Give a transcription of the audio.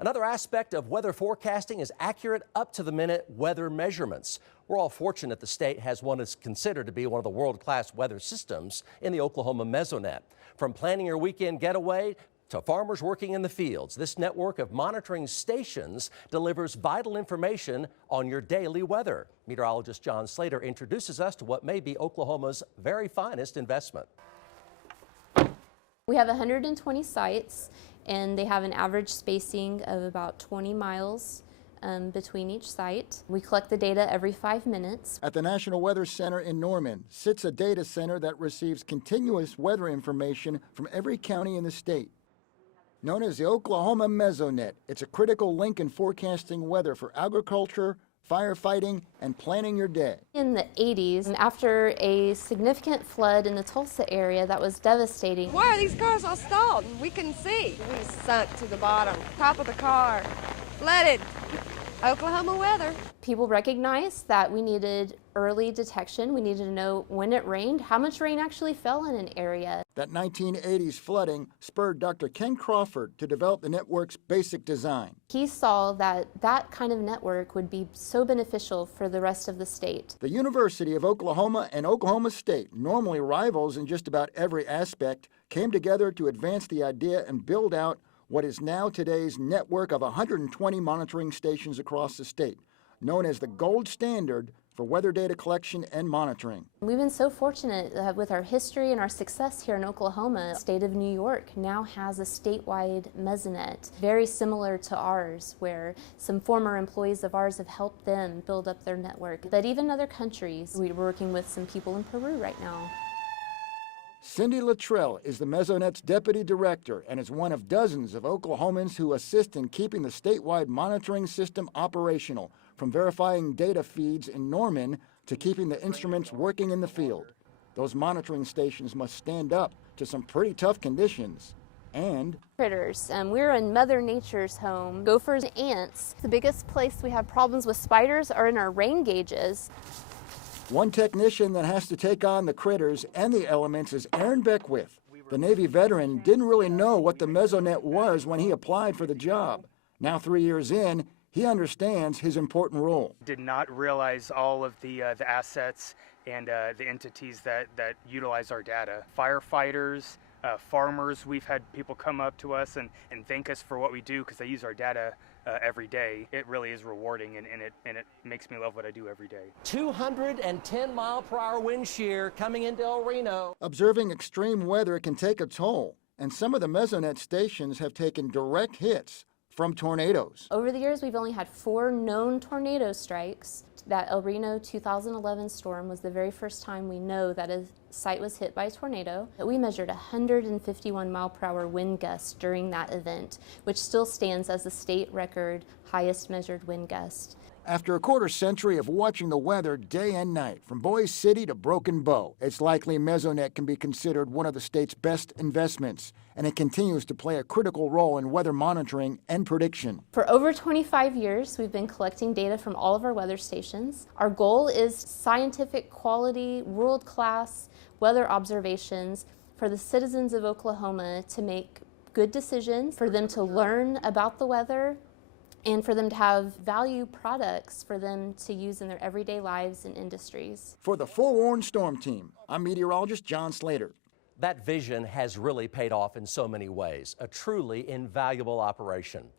Another aspect of weather forecasting is accurate, up-to-the-minute weather measurements. We're all fortunate the state has one that's considered to be one of the world-class weather systems in the Oklahoma Mesonet. From planning your weekend getaway to farmers working in the fields, this network of monitoring stations delivers vital information on your daily weather. Meteorologist Jon Slater introduces us to what may be Oklahoma's very finest investment. We have 120 sites, and they have an average spacing of about 20 miles between each site. We collect the data every 5 minutes. At the National Weather Center in Norman sits a data center that receives continuous weather information from every county in the state. Known as the Oklahoma Mesonet, it's a critical link in forecasting weather for agriculture, firefighting, and planning your day. In the 80s, after a significant flood in the Tulsa area that was devastating. Why are these cars all stalled? We couldn't see. We sunk to the bottom, top of the car, flooded. Oklahoma weather. People recognized that we needed early detection. We needed to know when it rained, how much rain actually fell in an area. That 1980s flooding spurred Dr. Ken Crawford to develop the network's basic design. He saw that that kind of network would be so beneficial for the rest of the state. The University of Oklahoma and Oklahoma State, normally rivals in just about every aspect, came together to advance the idea and build out what is now today's network of 120 monitoring stations across the state, known as the gold standard for weather data collection and monitoring. We've been so fortunate with our history and our success here in Oklahoma. The state of New York now has a statewide Mesonet, very similar to ours, where some former employees of ours have helped them build up their network. But even other countries, we're working with some people in Peru right now. Cindy Luttrell is the Mesonet's deputy director and is one of dozens of Oklahomans who assist in keeping the statewide monitoring system operational, from verifying data feeds in Norman to keeping the instruments working in the field. Those monitoring stations must stand up to some pretty tough conditions. And critters. We're in Mother Nature's home. Gophers and ants. The biggest place we have problems with spiders are in our rain gauges. one technician that has to take on the critters and the elements is Aaron Beckwith. The Navy veteran didn't really know what the Mesonet was when he applied for the job. Now 3 years in, he understands his important role. Did not realize all of the assets and the entities that utilize our data. Firefighters, farmers, we've had people come up to us and thank us for what we do because they use our data every day. It really is rewarding, and it makes me love what I do every day. 210-mile-per-hour wind shear coming into El Reno. Observing extreme weather can take a toll, and some of the Mesonet stations have taken direct hits from tornadoes. Over the years, we've only had 4 known tornado strikes. That El Reno 2011 storm was the very first time we know that a site was hit by a tornado. We measured 151-mile-per-hour wind gusts during that event, which still stands as the state record highest measured wind gust. After a quarter century of watching the weather day and night, from Boise City to Broken Bow, it's likely Mesonet can be considered one of the state's best investments, and it continues to play a critical role in weather monitoring and prediction. For over 25 years, we've been collecting data from all of our weather stations. Our goal is scientific quality, world-class weather observations for the citizens of Oklahoma to make good decisions, for them to learn about the weather, and for them to have value products for them to use in their everyday lives and industries. For the Forewarned Storm Team, I'm meteorologist Jon Slater. That vision has really paid off in so many ways, a truly invaluable operation.